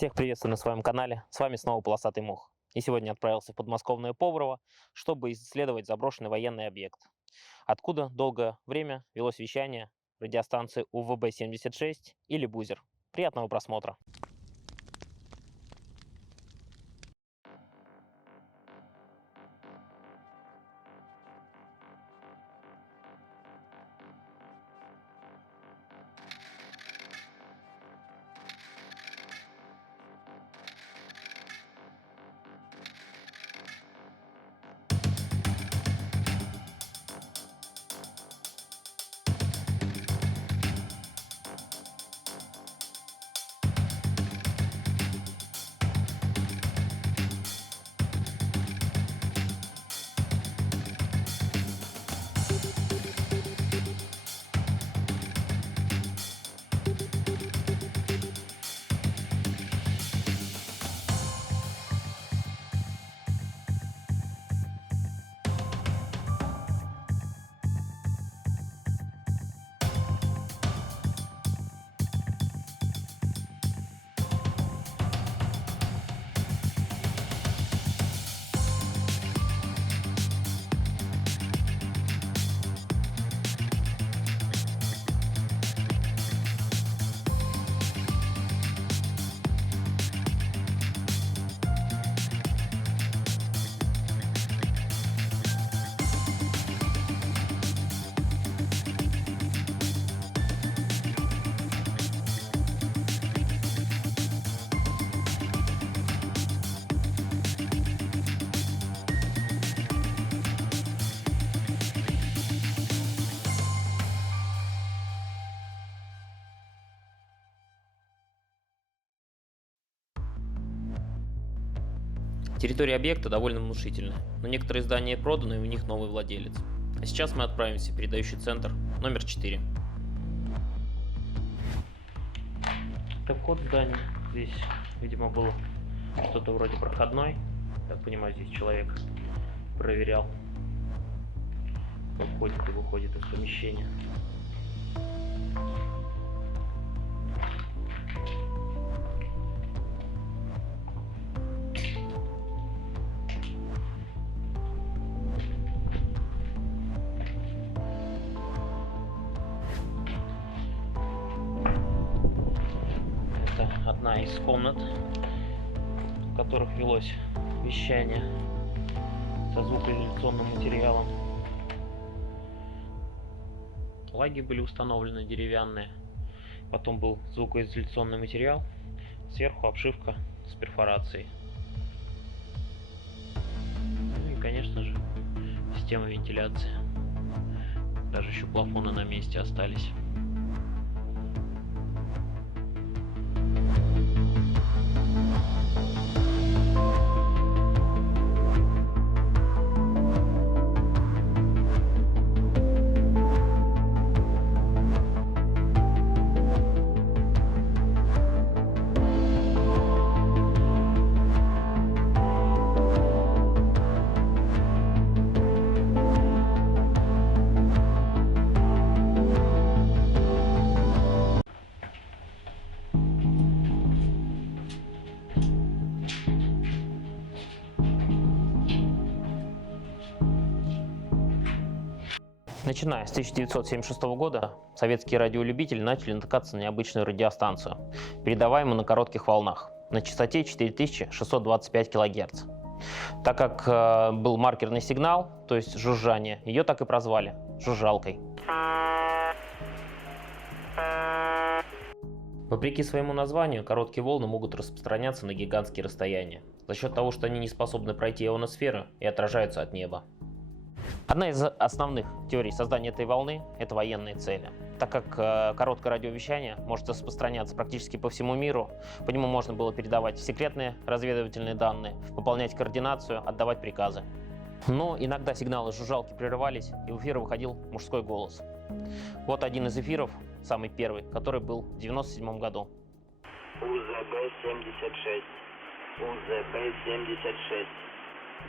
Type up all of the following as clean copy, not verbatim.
Всех приветствую на своем канале, с вами снова Полосатый Мох. И сегодня отправился в подмосковное Поврово, чтобы исследовать заброшенный военный объект, откуда долгое время велось вещание радиостанции УВБ-76 или Бузер. Приятного просмотра! Территория объекта довольно внушительная, но некоторые здания проданы и у них новый владелец. А сейчас мы отправимся в передающий центр номер 4. Это вход в здание. Здесь, видимо, было что-то вроде проходной. Так понимаю, здесь человек проверял, кто входит и выходит из помещения. Одна из комнат, в которых велось вещание со звукоизоляционным материалом. Лаги были установлены деревянные, потом был звукоизоляционный материал, сверху обшивка с перфорацией. Ну и, конечно же, система вентиляции. Даже еще плафоны на месте остались. Начиная с 1976 года советские радиолюбители начали натыкаться на необычную радиостанцию, передаваемую на коротких волнах, на частоте 4625 кГц. Так как был маркерный сигнал, то есть жужжание, ее так и прозвали – жужжалкой. Вопреки своему названию, короткие волны могут распространяться на гигантские расстояния, за счет того, что они не способны пройти ионосферу и отражаются от неба. Одна из основных теорий создания этой волны – это военные цели. Так как короткое радиовещание может распространяться практически по всему миру, по нему можно было передавать секретные разведывательные данные, выполнять координацию, отдавать приказы. Но иногда сигналы жужжалки прерывались, и в эфир выходил мужской голос. Вот один из эфиров, самый первый, который был в 1997 году. УЗБ-76. УЗБ-76.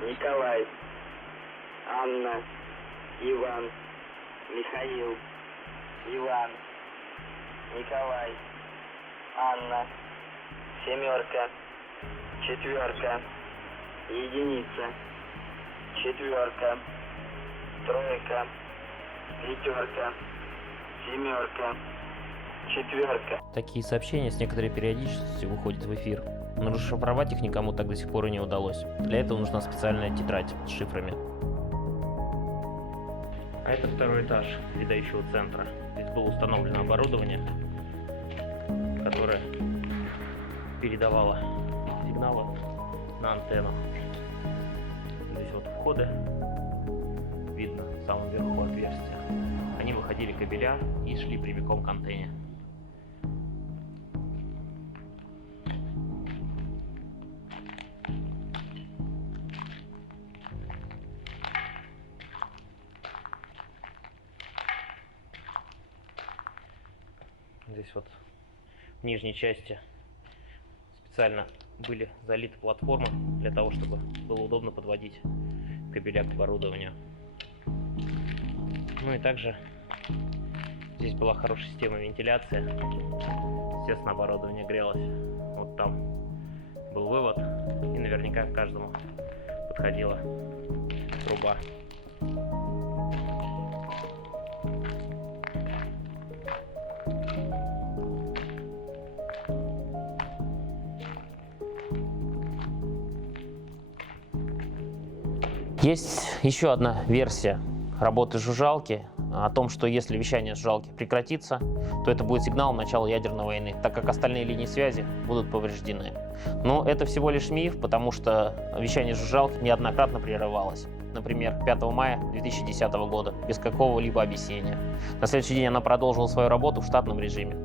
Николай. Анна, Иван, Михаил, Иван, Николай, Анна, семерка, четверка, единица, четверка, тройка, пятерка, семерка, четверка. Такие сообщения с некоторой периодичностью выходят в эфир, но расшифровать их никому так до сих пор и не удалось. Для этого нужна специальная тетрадь с шифрами. А это второй этаж передающего центра. Здесь было установлено оборудование, которое передавало сигналы на антенну. Здесь вот входы, видно в самом верху отверстия. Они выходили кабеля и шли прямиком к антенне. Здесь вот в нижней части специально были залиты платформы для того, чтобы было удобно подводить кабеля к оборудованию. Ну и также здесь была хорошая система вентиляции. Естественно, оборудование грелось. Вот там был вывод, и наверняка к каждому подходила труба. Есть еще одна версия работы жужжалки о том, что если вещание жужжалки прекратится, то это будет сигнал начала ядерной войны, так как остальные линии связи будут повреждены. Но это всего лишь миф, потому что вещание жужжалки неоднократно прерывалось. Например, 5 мая 2010 года, без какого-либо объяснения. На следующий день она продолжила свою работу в штатном режиме.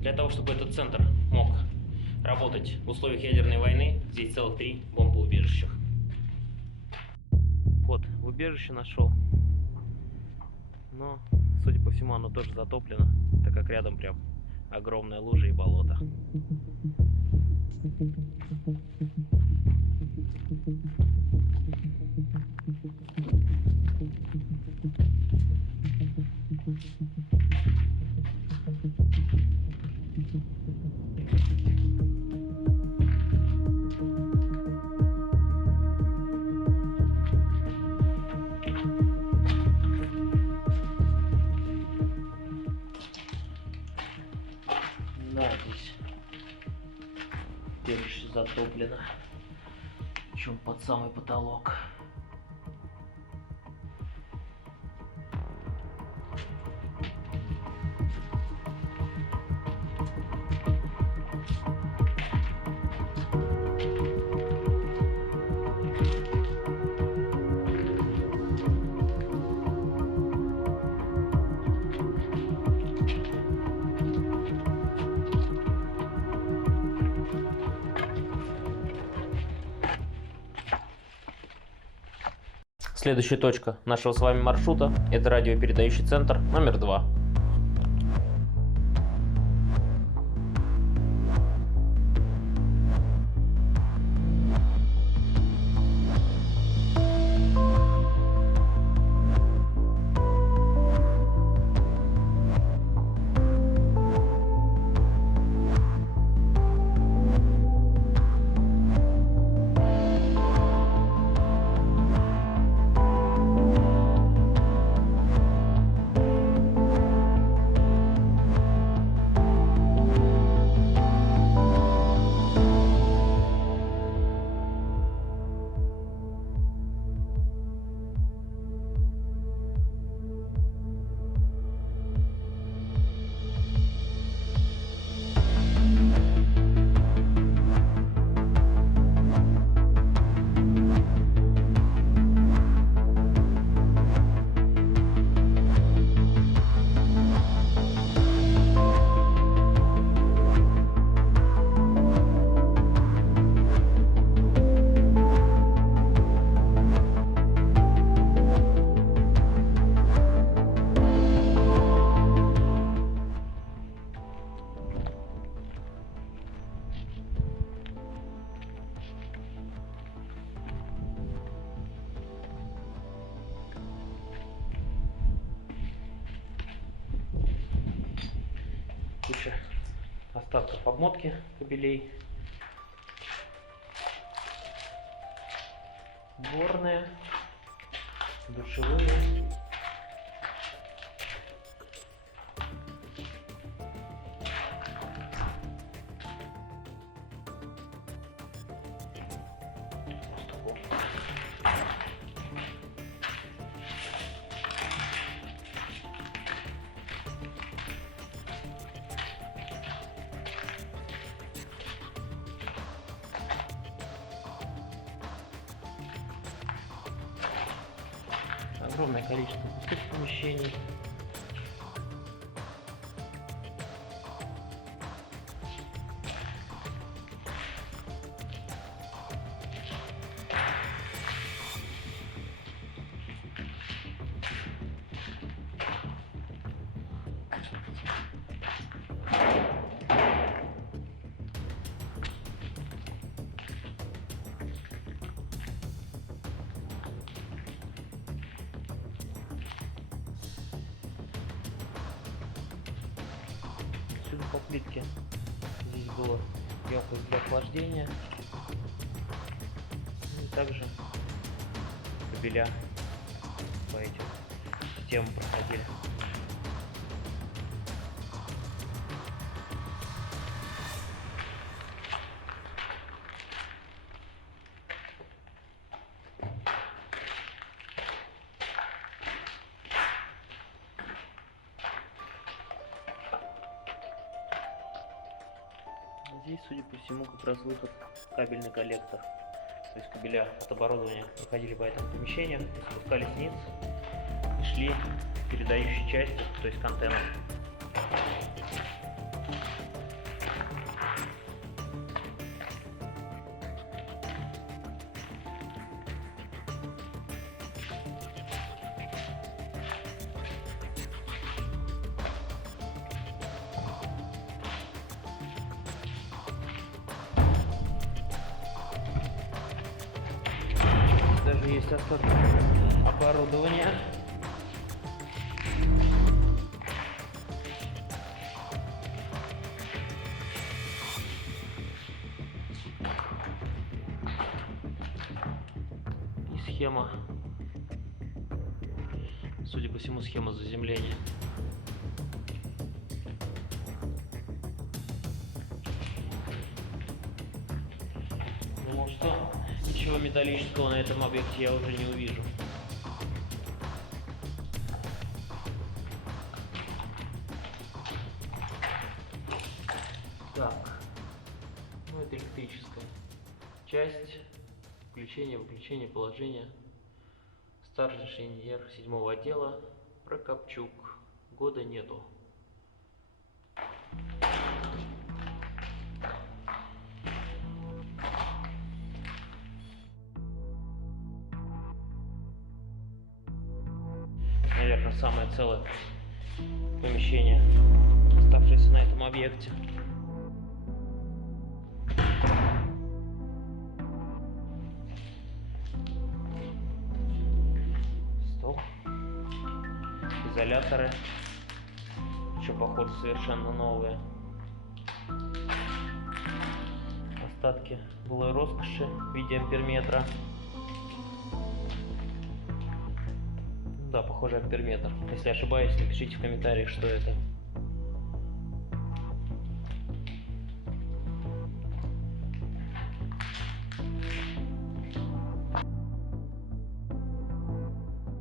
Для того, чтобы этот центр мог работать в условиях ядерной войны, здесь целых 3 бомбоубежища. Вот, в убежище нашел. Но, судя по всему, оно тоже затоплено, так как рядом прям огромная лужа и болото. Да, здесь убежище затоплено, причем под самый потолок. Следующая точка нашего с вами маршрута – это радиопередающий центр номер 2. остатков обмотки кабелей. Уборные, душевые. Огромное количество пустых помещений. Сюда по плитке здесь было емкость для охлаждения, и также кабеля по этим системам проходили. Здесь, судя по всему, как раз выход в кабельный коллектор. То есть кабеля от оборудования проходили по этому помещению, спускались вниз и шли в передающей части, то есть к антеннам. Даже есть остатки оборудования. И схема, судя по всему, схема заземления. Думал, что ничего металлического на этом объекте я уже не увижу. Так, ну это электрическая часть, включение-выключение положения. Старший инженер 7-го отдела Прокопчук. Года нету. Наверное, самое целое помещение, оставшееся на этом объекте. Стол, изоляторы, еще похоже совершенно новые. Остатки былой роскоши в виде амперметра. Да, похоже амперметр. Если ошибаюсь, напишите в комментариях, что это.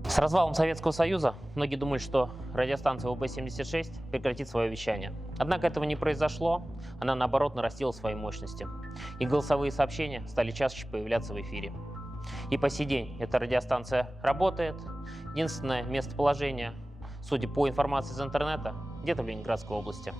С развалом Советского Союза многие думают, что радиостанция УБ-76 прекратит свое вещание. Однако этого не произошло, она наоборот нарастила свои мощности. И голосовые сообщения стали чаще появляться в эфире. И по сей день эта радиостанция работает. Единственное местоположение, судя по информации из интернета, где-то в Ленинградской области.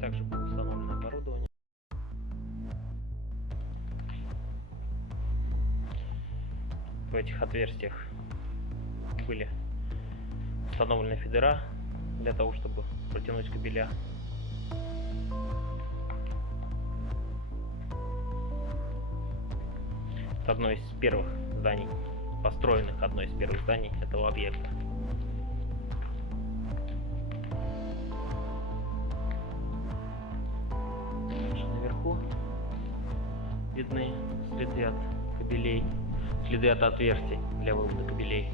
Также было установлено оборудование. В этих отверстиях были установлены фидера для того, чтобы протянуть кабеля. Это одно из первых зданий, построенных одно из первых зданий этого объекта. Наверху видны следы от кабелей, следы от отверстий для вывода кабелей.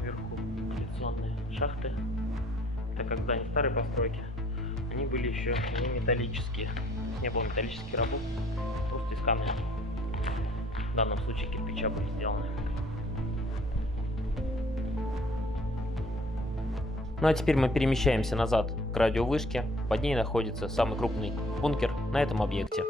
Вверху вентиляционные шахты, так как здания старой постройки, они были еще не металлические, не было металлических работ, просто из камня, в данном случае кирпича были сделаны. Ну а теперь мы перемещаемся назад к радиовышке, под ней находится самый крупный бункер на этом объекте.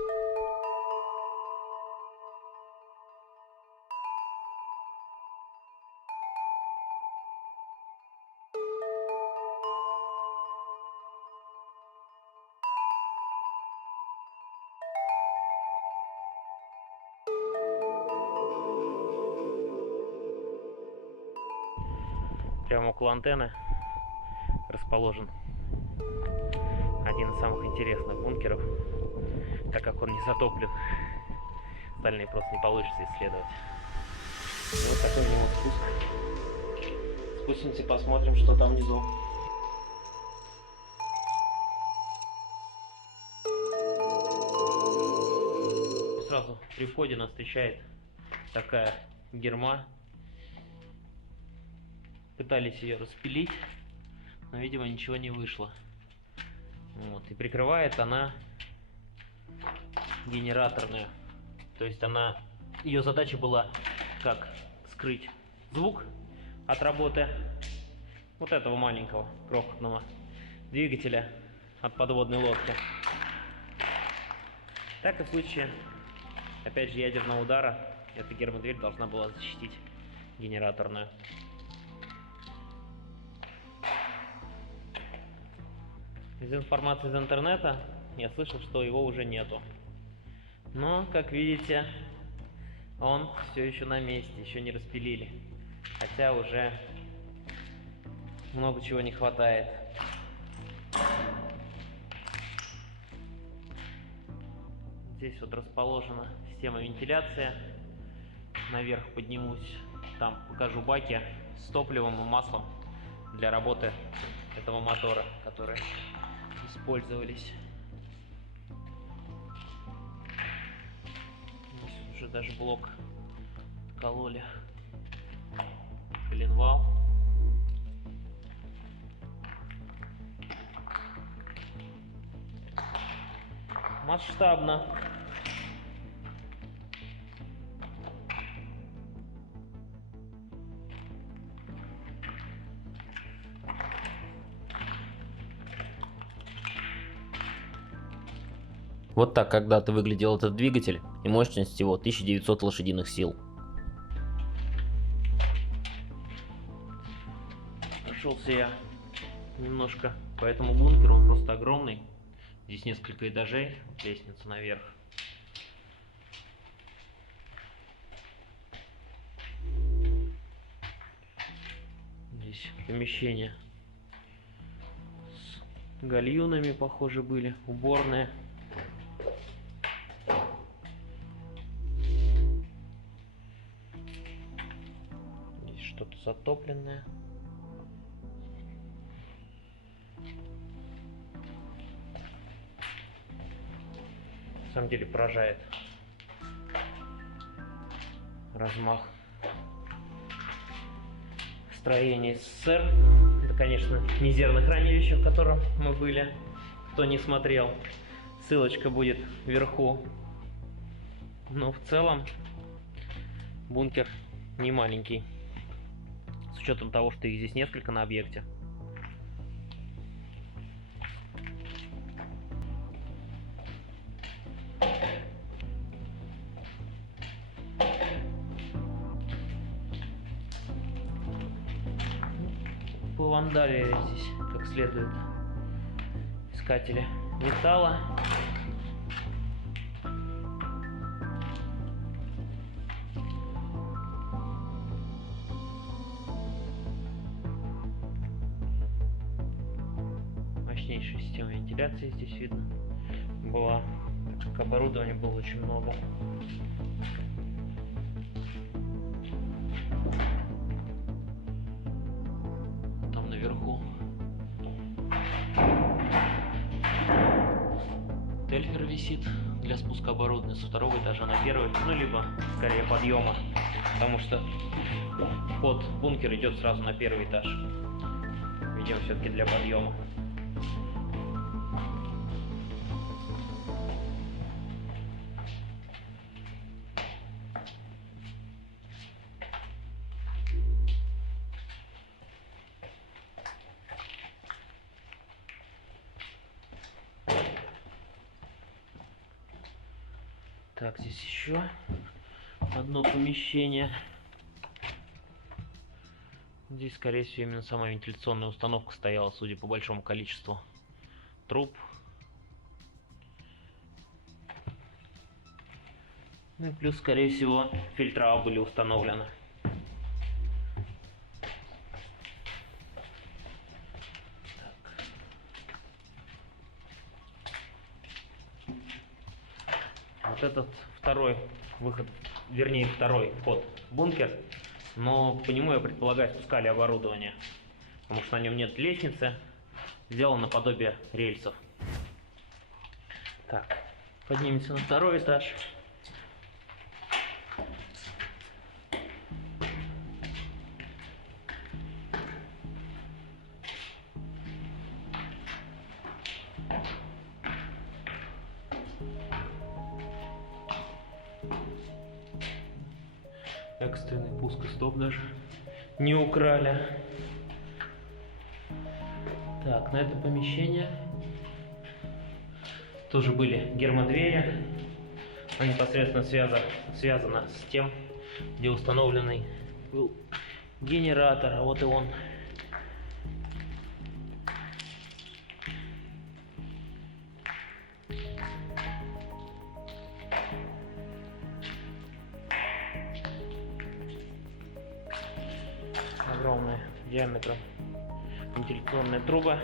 Прямо около антенны расположен один из самых интересных бункеров, так как он не затоплен. Остальные просто не получится исследовать. И вот такой у него спуск. Спустимся и посмотрим, что там внизу. Сразу при входе нас встречает такая герма. Пытались ее распилить, но, видимо, ничего не вышло. Вот. И прикрывает она генераторную. То есть ее задача была как скрыть звук от работы вот этого маленького крохотного двигателя от подводной лодки. Так и в случае, опять же, ядерного удара, эта гермодверь должна была защитить генераторную. Из информации из интернета я слышал, что его уже нету. Но, как видите, он все еще на месте, еще не распилили. Хотя уже много чего не хватает. Здесь вот расположена система вентиляции. Наверх поднимусь, там покажу баки с топливом и маслом для работы этого мотора, которые использовались. Здесь уже даже блок откололи. Коленвал. Масштабно. Вот так когда-то выглядел этот двигатель, и мощность его 1900 лошадиных сил. Прошелся я немножко по этому бункеру, он просто огромный. Здесь несколько этажей, лестница наверх. Здесь помещения с гальюнами, похоже, были, уборные. Что-то затопленное. На самом деле поражает размах строения СССР. Это, конечно, не зернохранилище, в котором мы были. Кто не смотрел, ссылочка будет вверху. Но в целом бункер не маленький. С учетом того, что их здесь несколько на объекте. повандалили здесь как следует искатели металла. Мощнейшая система вентиляции здесь видно была, так как оборудования было очень много. Там наверху тельфер висит для спуска оборудования со второго этажа на первый, ну либо скорее подъема, потому что вход в бункер идет сразу на первый этаж. Видимо, все-таки для подъема. Так, здесь еще одно помещение. Здесь, скорее всего, именно сама вентиляционная установка стояла, судя по большому количеству труб. Ну и плюс, скорее всего, фильтра были установлены. Вот этот второй выход, вернее второй вход в бункер, но по нему, я предполагаю, спускали оборудование, потому что на нем нет лестницы, сделано наподобие рельсов. Так, поднимемся на второй этаж. Экстренный пуск и стоп даже не украли. Так, на это помещение тоже были гермодвери. Она непосредственно связана с тем, где установленный был генератор. А вот и он. Огромная диаметром вентиляционная труба.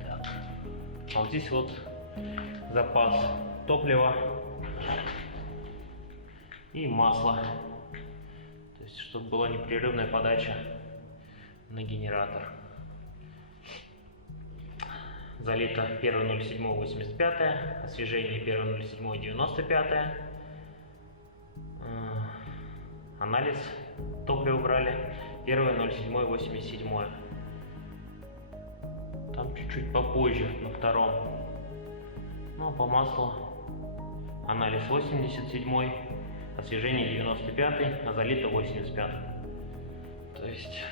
Так. А вот здесь вот запас топлива и масла. То есть, чтобы была непрерывная подача на генератор. Залито 1.07.85, освежение 1.07.95. Анализ топлива брали 1.07.87. Там чуть-чуть попозже, на втором. Ну а по маслу анализ 87, освежение 95, а залито 85. То есть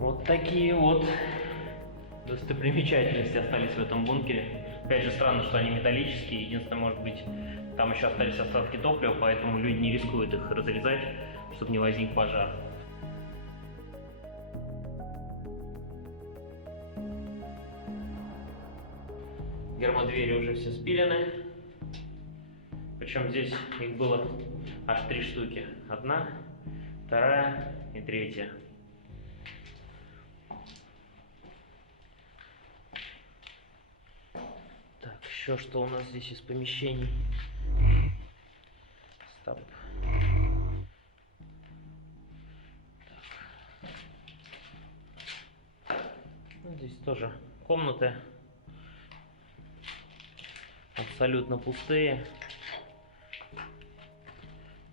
вот такие вот достопримечательности остались в этом бункере. Опять же, странно, что они металлические. Единственное, может быть, там еще остались остатки топлива, поэтому люди не рискуют их разрезать, чтобы не возник пожар. Гермодвери уже все спилены. Причем здесь их было аж 3 штуки. Одна, вторая и третья. Так, еще что у нас здесь из помещений? Стоп. Ну, здесь тоже комнаты абсолютно пустые.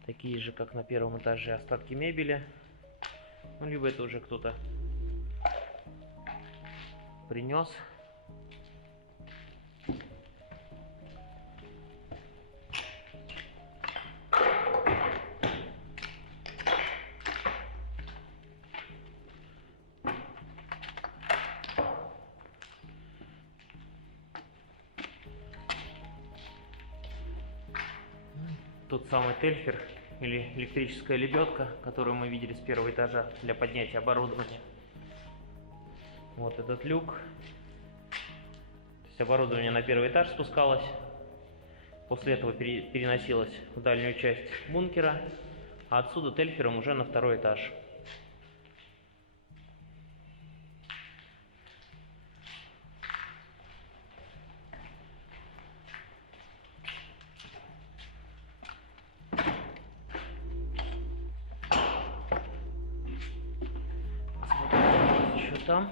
Такие же, как на первом этаже, остатки мебели. Ну, либо это уже кто-то принес. Тот самый тельфер или электрическая лебедка, которую мы видели с первого этажа для поднятия оборудования. Вот этот люк. То есть оборудование на первый этаж спускалось. После этого переносилось в дальнюю часть бункера, а отсюда тельфером уже на второй этаж. Посмотрим, еще там.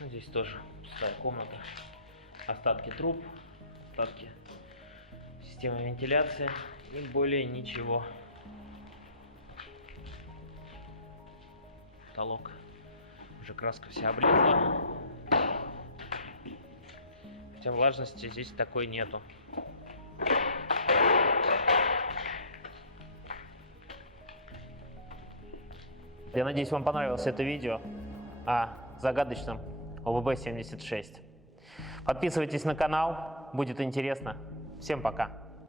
Здесь тоже пустая комната. Остатки труб, остатки системы вентиляции и более ничего. Потолок. Уже краска вся облезла. Хотя влажности здесь такой нету. Я надеюсь, вам понравилось это видео о загадочном ОВБ-76. Подписывайтесь на канал, будет интересно. Всем пока!